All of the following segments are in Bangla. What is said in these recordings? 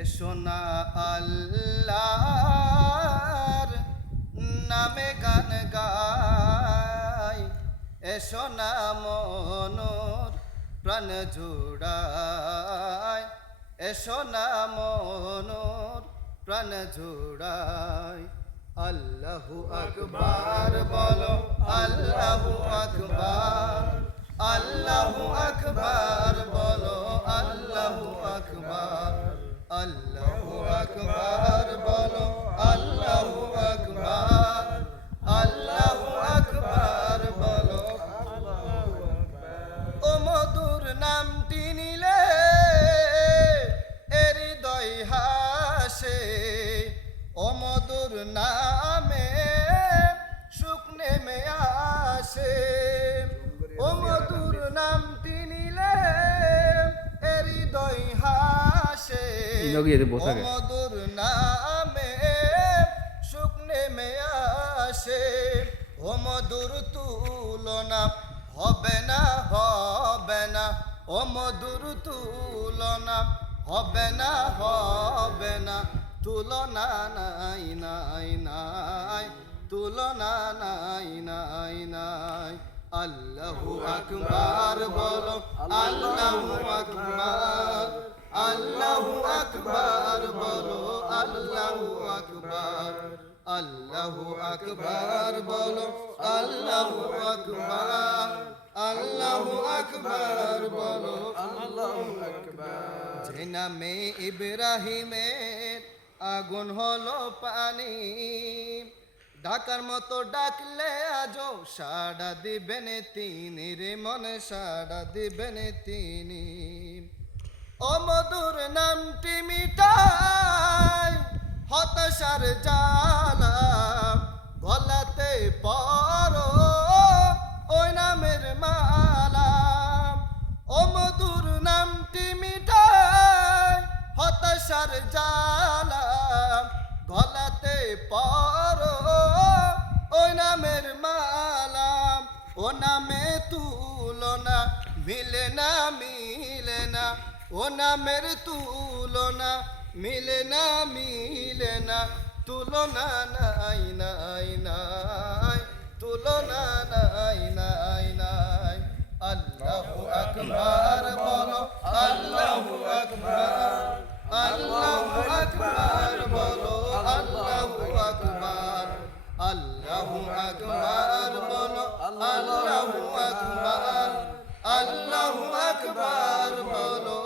এসো না আল্লাহর নামে গান গাই, এসো না মনোর প্রাণ জুড়াই, এসো না মনোর প্রাণ জুড়াই। আল্লাহু আকবার বলো, আল্লাহু আকবার, আল্লাহু আকবার বলো, আল্লাহু আকবার, আল্লাহু আকবার বলো, আল্লাহু আকবার, আল্লাহু আকবার বলো। ও মধুর নামটি নিলে হৃদয় হাসে, ও মধুর নামে সুখ নেমে আসে। ও মধুর নামটি নিলে হৃদয় হাসে, ও মধুর নামে সুখ নেমে আসে। ও মধুর তুলনা হবে না, হবে না, ও মধুর তুলনা হবে না, হবে না, তুলনা নাই নাই নাই, তুলনা নাই নাই নাই। আল্লাহু আকবার বলো, আল্লাহু আকবার, আল্লাহু আকবার বলো, আল্লাহু আকবার, আল্লাহু আকবার বলো, আল্লাহু আকবার, আল্লাহু আকবার বলো, আল্লাহু আকবার। যে নামে ইব্রাহিমের আগুন হলো পানি, ডাকার মতো ডাকলে আজও সাড়া দিবেন তিনি রে, মনে সাড়া দিবেন তিনি। ও মধুর নামটি মিটাই হতাশার জ্বালা, গলাতে পরো ওই নামের মালা। ও মধুর নামটি মিটাই হতাশার জ্বালা, গলাতে পরো ওই নামের মালা। ও নামে তুলনা মিলে না, মিলে না, ও নামের তুলনা মিলে না, মিলে না, তুলনা নাই নাই নাই, তুলনা নাই নাই নাই। আল্লাহু আকবার বলো, আল্লাহু আকবার, আল্লাহু আকবার বলো, আল্লাহু আকবার, আল্লাহু আকবার বলো, আল্লাহু আকবার, আল্লাহু আকবার বলো,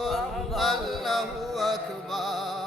আল্লাহু আকবার।